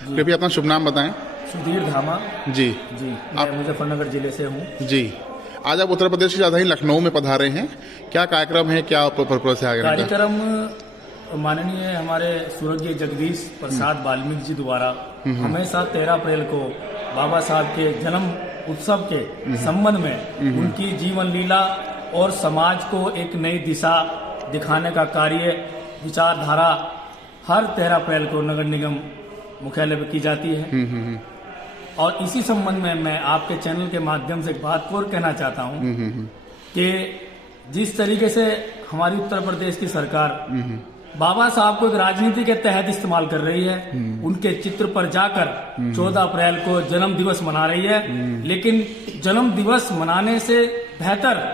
कृपया अपना शुभ नाम बताएं। सुधीर धामा। जी जी, मैं मुजफ्फरनगर जिले से हूँ। जी। आज आप उत्तर प्रदेश की राजधानी लखनऊ में पधारे हैं, क्या कार्यक्रम है, क्या पर्पज है आगे का? कार्यक्रम माननीय हमारे स्वर्गीय जगदीश प्रसाद वाल्मीकि जी द्वारा हमेशा 13 अप्रैल को बाबा साहब के जन्म उत्सव के संबंध में उनकी जीवन लीला और समाज को एक नई दिशा दिखाने का कार्य विचारधारा हर 13 अप्रैल को नगर निगम मुख्यालय में की जाती है। और इसी संबंध में मैं आपके चैनल के माध्यम से एक बात और कहना चाहता हूं कि जिस तरीके से हमारी उत्तर प्रदेश की सरकार बाबा साहब को एक राजनीति के तहत इस्तेमाल कर रही है, उनके चित्र पर जाकर 14 अप्रैल को जन्म दिवस मना रही है, लेकिन जन्म दिवस मनाने से बेहतर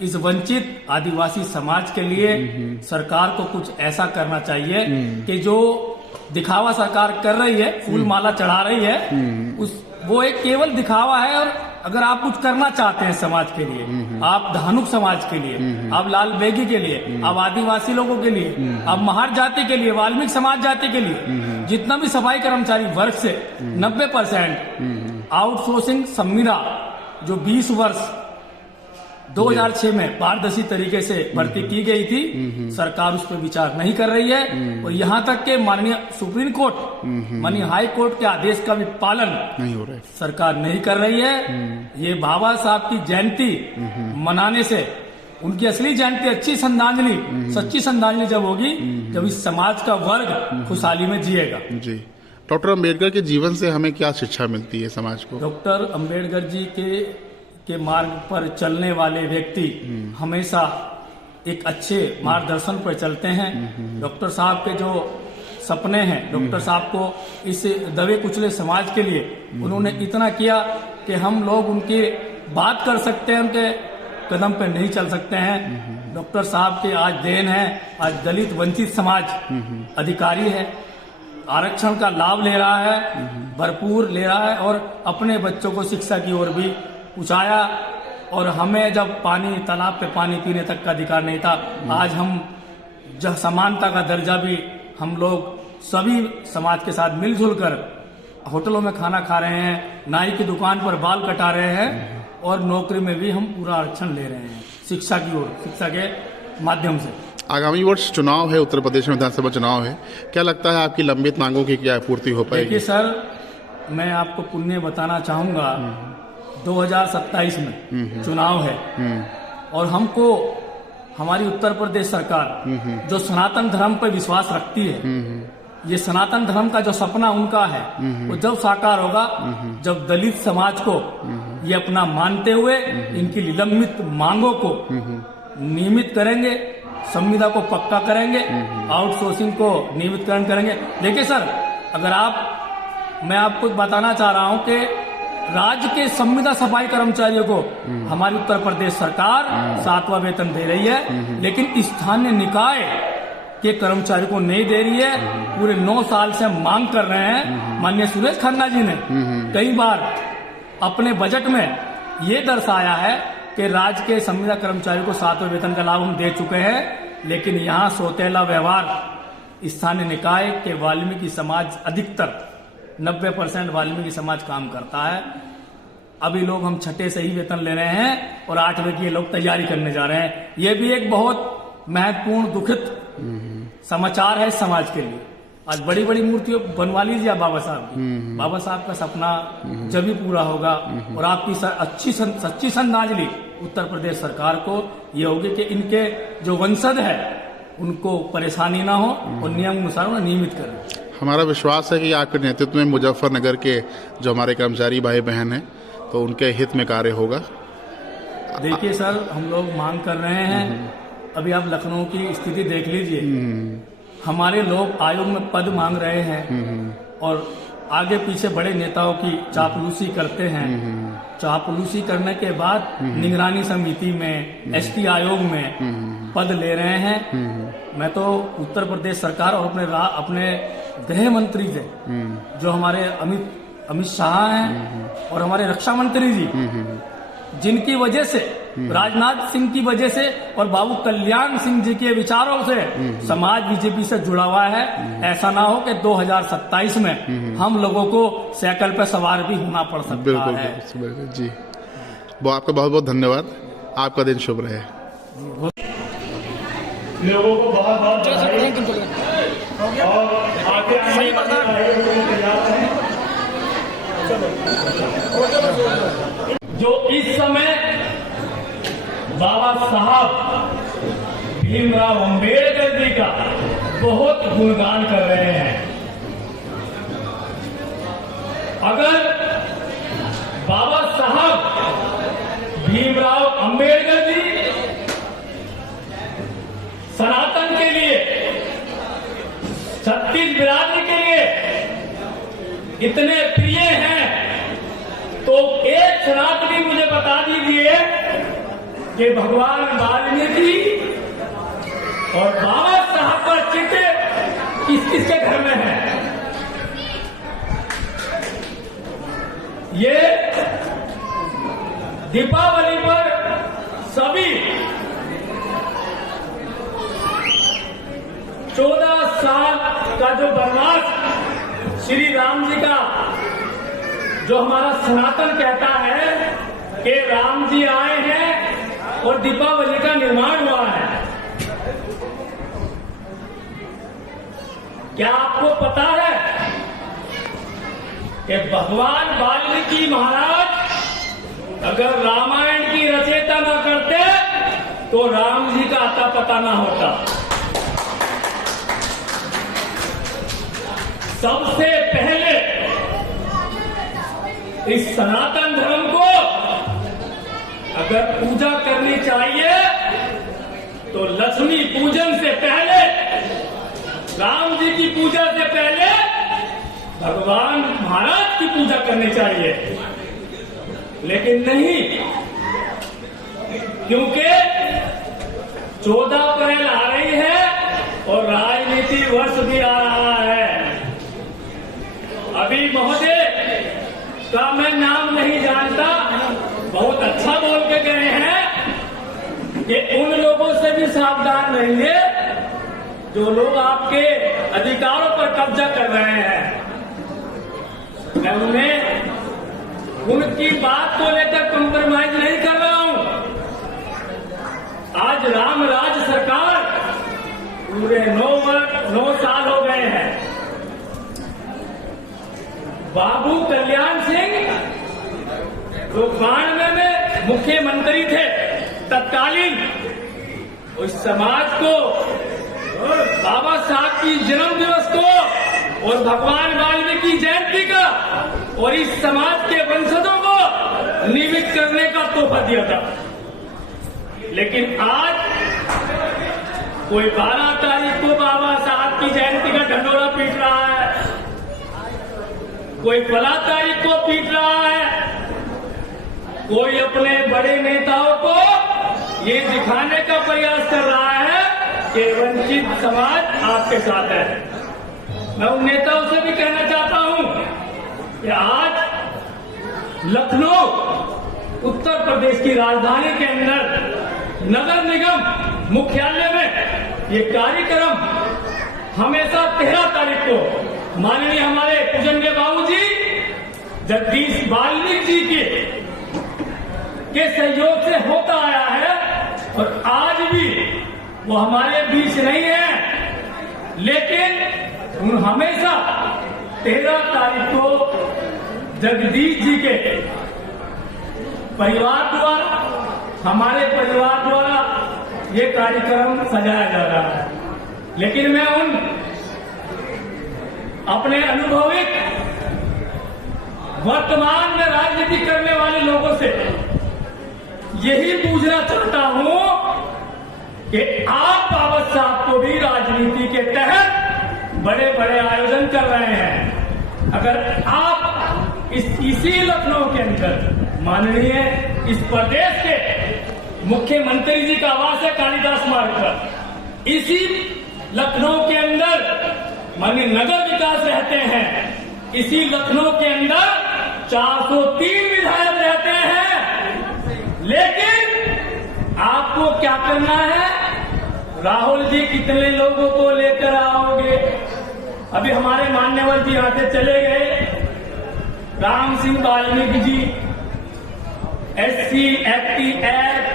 इस वंचित आदिवासी समाज के लिए सरकार को कुछ ऐसा करना चाहिए कि जो दिखावा सरकार कर रही है, फूल माला चढ़ा रही है, वो एक केवल दिखावा है। और अगर आप कुछ करना चाहते हैं समाज के लिए, आप धानुक समाज के लिए, आप लाल बेगी के लिए, आप आदिवासी लोगों के लिए, आप महार जाति के लिए, वाल्मीकि समाज जाति के लिए, जितना भी सफाई कर्मचारी वर्ग से 90% आउटसोर्सिंग संविदा जो 20 वर्ष 2006 में पारदर्शी तरीके से भर्ती की गई थी, सरकार उस पर विचार नहीं कर रही है। और यहाँ तक के माननीय सुप्रीम कोर्ट, माननीय हाई कोर्ट के आदेश का भी पालन नहीं हो रहा है, सरकार नहीं कर रही है। ये बाबा साहब की जयंती मनाने से उनकी असली जयंती अच्छी श्रद्धांजलि, सच्ची श्रद्धांजलि जब होगी जब इस समाज का वर्ग खुशहाली में जिएगा। जी। डॉक्टर अम्बेडकर के जीवन से हमें क्या शिक्षा मिलती है समाज को? डॉक्टर अम्बेडकर जी के मार्ग पर चलने वाले व्यक्ति हमेशा एक अच्छे मार्गदर्शन पर चलते हैं। डॉक्टर साहब के जो सपने हैं, डॉक्टर साहब को इस दबे कुचले समाज के लिए उन्होंने इतना किया कि हम लोग उनकी बात कर सकते हैं, उनके कदम पे नहीं चल सकते हैं। डॉक्टर साहब के आज देन है, आज दलित वंचित समाज अधिकारी है, आरक्षण का लाभ ले रहा है, भरपूर ले रहा है और अपने बच्चों को शिक्षा की ओर भी पहुंचाया। और हमें जब तालाब पे पानी पीने तक का अधिकार नहीं था, आज हम जब समानता का दर्जा भी हम लोग सभी समाज के साथ मिलजुल कर होटलों में खाना खा रहे हैं, नाई की दुकान पर बाल कटा रहे हैं और नौकरी में भी हम पूरा आरक्षण ले रहे हैं शिक्षा की ओर, शिक्षा के माध्यम से। आगामी वर्ष चुनाव है, उत्तर प्रदेश में विधानसभा चुनाव है, क्या लगता है आपकी लंबित मांगों की क्या पूर्ति हो पाएगी? देखिए सर, मैं आपको पुण्य बताना चाहूंगा, 2027 में चुनाव है और हमको हमारी उत्तर प्रदेश सरकार जो सनातन धर्म पर विश्वास रखती है, ये सनातन धर्म का जो सपना उनका है वो जब साकार होगा जब दलित समाज को ये अपना मानते हुए इनकी निलंबित मांगों को नियमित करेंगे, संविदा को पक्का करेंगे, आउटसोर्सिंग को नियमितकरण करेंगे। देखिए सर, मैं आपको बताना चाह रहा हूं कि राज्य के संविदा सफाई कर्मचारियों को हमारी उत्तर प्रदेश सरकार 7वां वेतन दे रही है, लेकिन स्थानीय निकाय के कर्मचारियों को नहीं दे रही है। पूरे 9 साल से हम मांग कर रहे हैं। माननीय सुरेश खन्ना जी ने कई बार अपने बजट में ये दर्शाया है कि राज्य के संविदा कर्मचारियों को 7वें वेतन का लाभ हम दे चुके हैं, लेकिन यहाँ सौतेला व्यवहार स्थानीय निकाय के वाल्मीकि समाज अधिकतर 90% वाल्मीकि समाज काम करता है। अभी लोग हम 6ठे से ही वेतन ले रहे हैं और 8वें की लोग तैयारी करने जा रहे हैं। ये भी एक बहुत महत्वपूर्ण दुखित समाचार है समाज के लिए। आज बड़ी बड़ी मूर्तियां बनवा लीजिए बाबा साहब की, बाबा साहब का सपना जब भी पूरा होगा और आपकी सच्ची श्रद्धांजलि उत्तर प्रदेश सरकार को ये होगी कि इनके जो वंशज है उनको परेशानी ना हो और नियम अनुसार उन्हें नियमित करें। हमारा विश्वास है कि आपके नेतृत्व में मुजफ्फरनगर के जो हमारे कर्मचारी भाई बहन हैं तो उनके हित में कार्य होगा। देखिए सर, हम लोग मांग कर रहे हैं, अभी आप लखनऊ की स्थिति देख लीजिए, हमारे लोग आयोग में पद मांग रहे हैं और आगे पीछे बड़े नेताओं की चापलूसी करते हैं। चापलूसी करने के बाद निगरानी समिति में, एसटी आयोग में पद ले रहे हैं। मैं तो उत्तर प्रदेश सरकार और अपने गृह मंत्री से जो हमारे अमित शाह हैं और हमारे रक्षा मंत्री जी, जिनकी वजह से, राजनाथ सिंह की वजह से और बाबू कल्याण सिंह जी के विचारों से समाज बीजेपी से जुड़ा हुआ है। ऐसा ना हो कि 2027 में हम लोगों को साइकिल पर सवार भी होना पड़ सकता है। बिल्कुल जी, वो आपका बहुत बहुत धन्यवाद। आपका दिन शुभ रहे। लोगों को बहुत बहुत बधाई और आगे आने जो इस समय बाबा साहब भीमराव अम्बेडकर जी का बहुत गुणगान कर रहे हैं। अगर बाबा साहब भीमराव अम्बेडकर जी सनातन के लिए, छत्तीस बिरादरी के लिए इतने प्रिय हैं, तो एक सनातनी मुझे बता दीजिए कि भगवान वाल्मीकि और बाबा साहब का चित्र किस किसके घर में है। ये दीपावली पर सभी 14 साल का जो वनवास श्री राम जी का, जो हमारा सनातन कहता है कि राम जी आए हैं और दीपावली का निर्माण हुआ है। क्या आपको पता है कि भगवान वाल्मीकि महाराज अगर रामायण की रचयिता न करते तो राम जी का आता पता ना होता। सबसे पहले इस सनातन धर्म को अगर पूजा करनी चाहिए तो लक्ष्मी पूजन से पहले, राम जी की पूजा से पहले भगवान महाराज की पूजा करनी चाहिए। लेकिन नहीं, क्योंकि 14 अप्रैल आ रही है और राजनीति वर्ष भी आ रहा है। अभी महोदय का मैं नाम नहीं जानता, बहुत अच्छा बोल के गए हैं कि उन लोगों से भी सावधान रहिए जो लोग आपके अधिकारों पर कब्जा कर रहे हैं। मैं उन्हें उनकी बात को लेकर कॉम्प्रोमाइज नहीं कर रहा हूं। आज राम राज सरकार पूरे 9 साल हो गए हैं। बाबू कल्याण सिंह जो 92 में मुख्यमंत्री थे तत्कालीन, उस समाज को, बाबा साहब की जन्म दिवस को और भगवान वाल्मीकि जयंती का और इस समाज के वंशजों को निमित्त करने का तोहफा दिया था। लेकिन आज कोई 12 तारीख को बाबा साहब की जयंती का ढंढोरा पीट रहा है, कोई 12 तारीख को पीट रहा है, कोई अपने बड़े नेताओं को ये दिखाने का प्रयास कर रहा है कि वंचित समाज आपके साथ है। मैं उन नेताओं से भी कहना चाहता हूं कि आज लखनऊ उत्तर प्रदेश की राजधानी के अंदर नगर निगम मुख्यालय में ये कार्यक्रम हमेशा 13 तारीख को माननीय हमारे पूजनीय बाबूजी जगदीश वाल्मीकि जी के सहयोग से होता आया है और आज भी वो हमारे बीच नहीं है। लेकिन हमेशा 13 तारीख को जगदीश जी के परिवार द्वारा, हमारे परिवार द्वारा ये कार्यक्रम सजाया जा रहा है। लेकिन मैं उन अपने अनुभविक वर्तमान में राजनीति करने वाले लोगों से यही पूछना चाहता हूं कि आप बाबा साहब को भी राजनीति के तहत बड़े बड़े आयोजन कर रहे हैं। अगर आप इसी लखनऊ के अंदर माननीय इस प्रदेश के मुख्यमंत्री जी का आवास है कालिदास मार्ग पर, इसी लखनऊ के अंदर माननीय नगर विकास रहते हैं, इसी लखनऊ के अंदर 403 विधायक रहते हैं। लेकिन आपको क्या करना है? राहुल जी कितने लोगों को लेकर आओगे? अभी हमारे मान्यवर जी यहाँ से चले गए, Ram Singh Valmiki ji, SC एक्टी act,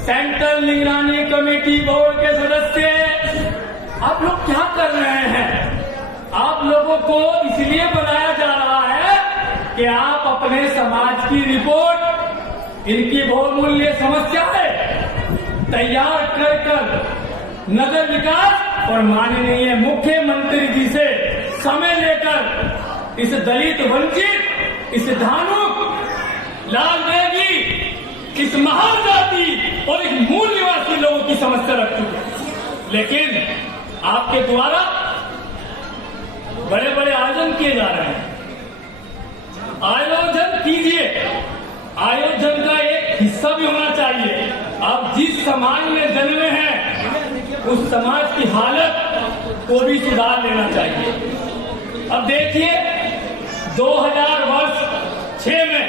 central निगरानी कमेटी बोर्ड के सदस्य। आप लोग क्या कर रहे हैं? आप लोगों को इसलिए बनाया जा रहा है कि आप अपने समाज की रिपोर्ट, इनकी बहुमूल्य समस्या है, तैयार कर नगर विकास और माननीय मुख्यमंत्री जी से समय लेकर इस दलित वंचित, इस धानुक, लाल देवी, इस महान जाति और इस मूल निवासी लोगों की समस्या रख चुके हैं। लेकिन आपके द्वारा बड़े बड़े आयोजन किए जा रहे हैं। आयोजन कीजिए, आयोजन का एक हिस्सा भी होना चाहिए। आप जिस समाज में जन्मे हैं उस समाज की हालत को भी सुधार लेना चाहिए। अब देखिए 2006 में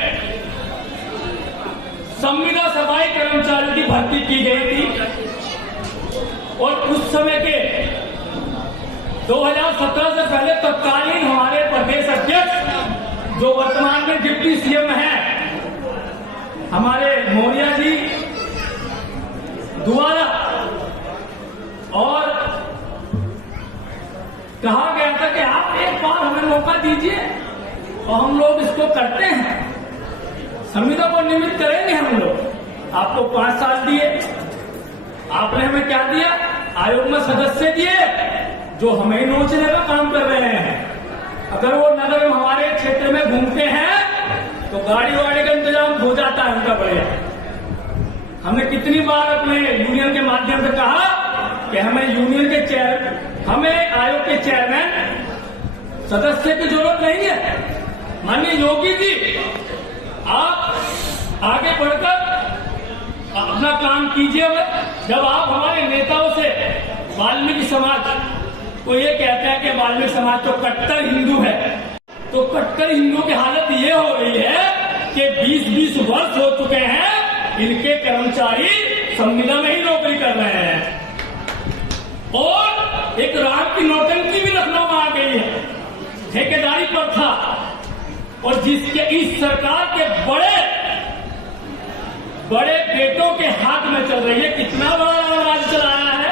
संविदा सफाई कर्मचारी की भर्ती की गई थी और उस समय के 2017 से पहले तत्कालीन हमारे प्रदेश अध्यक्ष जो वर्तमान में डिप्टी सीएम हैं हमारे मौर्य जी द्वारा और कहा गया था कि आप एक बार हमें मौका दीजिए और हम लोग इसको करते हैं, संविदा को नियमित करेंगे हम लोग। आपको 5 साल दिए, आपने हमें क्या दिया? आयोग में सदस्य दिए जो हमें नोचने का काम कर रहे हैं। अगर वो नगर में हमारे क्षेत्र में घूमते हैं तो गाड़ी वाड़ी का इंतजाम हो जाता है उनका बढ़िया। हमने कितनी बार अपने यूनियन के माध्यम से कहा कि हमें यूनियन के हमें आयोग के चेयरमैन सदस्य की जरूरत नहीं है। माननीय योगी जी, आप आगे बढ़कर अपना काम कीजिए। जब आप हमारे नेताओं से वाल्मीकि समाज को ये कहते हैं कि वाल्मीकि समाज तो कट्टर हिंदू है, तो कट्टर हिंदू की हालत ये हो रही है कि 20-20 वर्ष हो चुके हैं इनके कर्मचारी संविदा में ही नौकरी कर रहे हैं। और एक रात की नौटंकी भी लखनऊ में आ गई है, ठेकेदारी पर था। और जिसके इस सरकार के बड़े बड़े बेटों के हाथ में चल रही है, कितना बड़ा राज चलाया है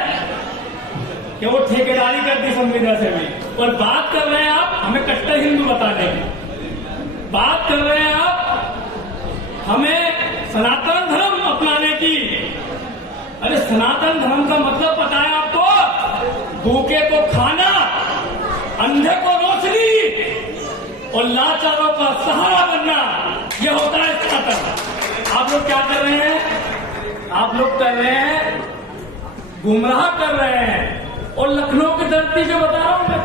कि वो ठेकेदारी करती संविदा से भी। और बात कर रहे हैं आप हमें कट्टर हिंदू बताने की, बात कर रहे हैं आप हमें सनातन धर्म अपनाने की। अरे सनातन धर्म का मतलब पता है आपको? भूखे को खाना, अंधे को रोशनी और लाचारों का सहारा बनना, यह होता है सनातन। आप लोग क्या कर रहे हैं? आप लोग कर रहे हैं गुमराह कर रहे हैं। और लखनऊ की धरती पे बता रहा हूं मैं,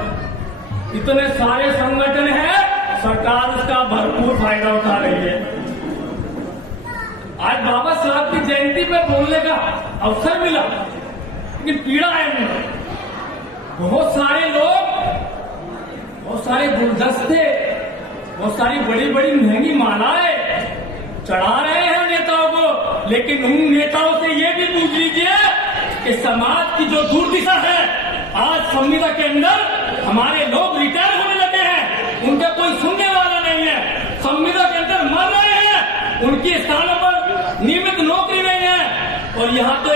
इतने सारे संगठन हैं, सरकार उसका भरपूर फायदा उठा रही है। आज बाबा साहब की जयंती पे बोलने का अवसर मिला, लेकिन पीड़ा है उन्हें। बहुत सारे लोग, बहुत सारे गुलदस्ते, बहुत सारी बड़ी बड़ी महंगी मालाएं चढ़ा रहे हैं नेताओं को। लेकिन उन नेताओं से ये भी पूछ लीजिए कि समाज की जो दुर्दिशा है, आज संविदा के अंदर हमारे लोग रिटायर होने लगे हैं, उनका कोई सुनने वाला नहीं है। संविदा के अंदर मर रहे हैं, उनकी स्थानों पर नियमित नौकरी नहीं है। और यहाँ तो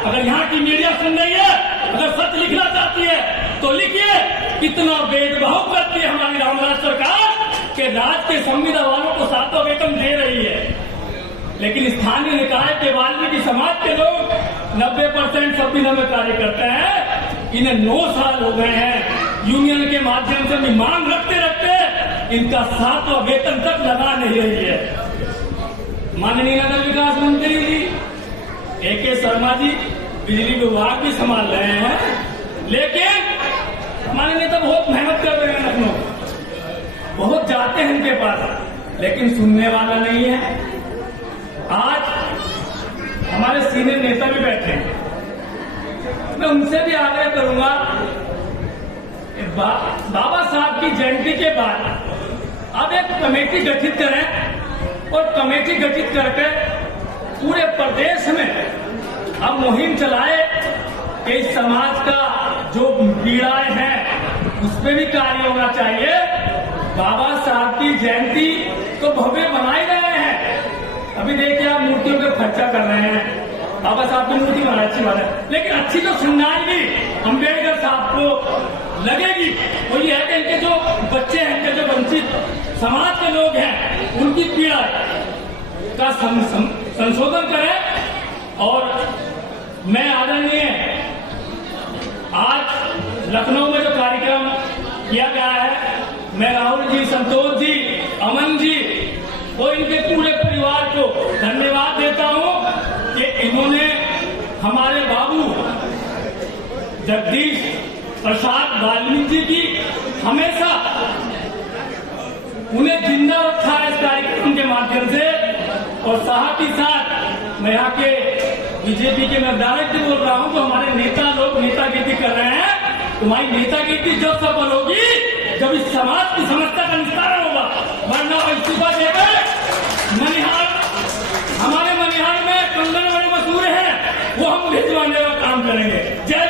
अगर यहाँ की मीडिया सुन रही है, अगर सच लिखना चाहती है तो लिखिए, कितना भेदभाव करती है हमारी रामराज सरकार कि राज्य के संविदा वालों को 7वां वेतन दे रही है। लेकिन स्थानीय निकाय के वाल्मीकि समाज के लोग 90% संविदा में कार्य करते हैं। इन्हें 9 साल हो गए हैं यूनियन के माध्यम से भी मांग रखते रखते इनका 7वां वेतन तक लगा नहीं रही है। माननीय नगर विकास मंत्री जी AK शर्मा जी बिजली विभाग भी संभाल रहे हैं, लेकिन हमारे नेता बहुत मेहनत कर रहे हैं लखनऊ, बहुत जाते हैं इनके पास, लेकिन सुनने वाला नहीं है। आज हमारे सीनियर नेता भी बैठे हैं, मैं उनसे भी आग्रह करूंगा बाबा साहब की जयंती के बाद अब एक कमेटी गठित करें और कमेटी गठित करके पूरे प्रदेश में अब मुहिम चलाए कि इस समाज का जो पीड़ाएं हैं उस पर भी कार्य होना चाहिए। बाबा साहब की जयंती तो भव्य बनाए गए हैं, अभी देखिए आप मूर्तियों पे खर्चा कर रहे हैं। बाबा साहब की मूर्ति बनाए, अच्छी बात है, लेकिन अच्छी तो श्रद्धांजलि अम्बेडकर साहब को लगेगी वो ये है कि इनके जो बच्चे हैं, इनके जो वंचित समाज के लोग हैं, उनकी पीड़ा का संशोधन करें। और मैं आदरणीय आज लखनऊ में जो कार्यक्रम किया गया है, मैं राहुल जी, संतोष जी, अमन जी और इनके पूरे परिवार को धन्यवाद देता हूं कि इन्होंने हमारे बाबू जगदीश प्रसाद वाल्मीकि की हमेशा उन्हें जिंदा रखा है इस कार्यक्रम के माध्यम से। और साथ ही साथ मैं यहाँ के बीजेपी के मैं डायरेक्ट बोल रहा हूँ, तो हमारे नेता लोग नेतागिरी कर रहे हैं, तुम्हारी नेतागिरी जब सफल होगी जब इस समाज की समस्या का निस्तारण होगा, वरना इस्तीफा देकर मनिहार, हमारे मनिहार में कंगन बड़े मशहूर हैं, वो हम भिजवाने का काम करेंगे। जय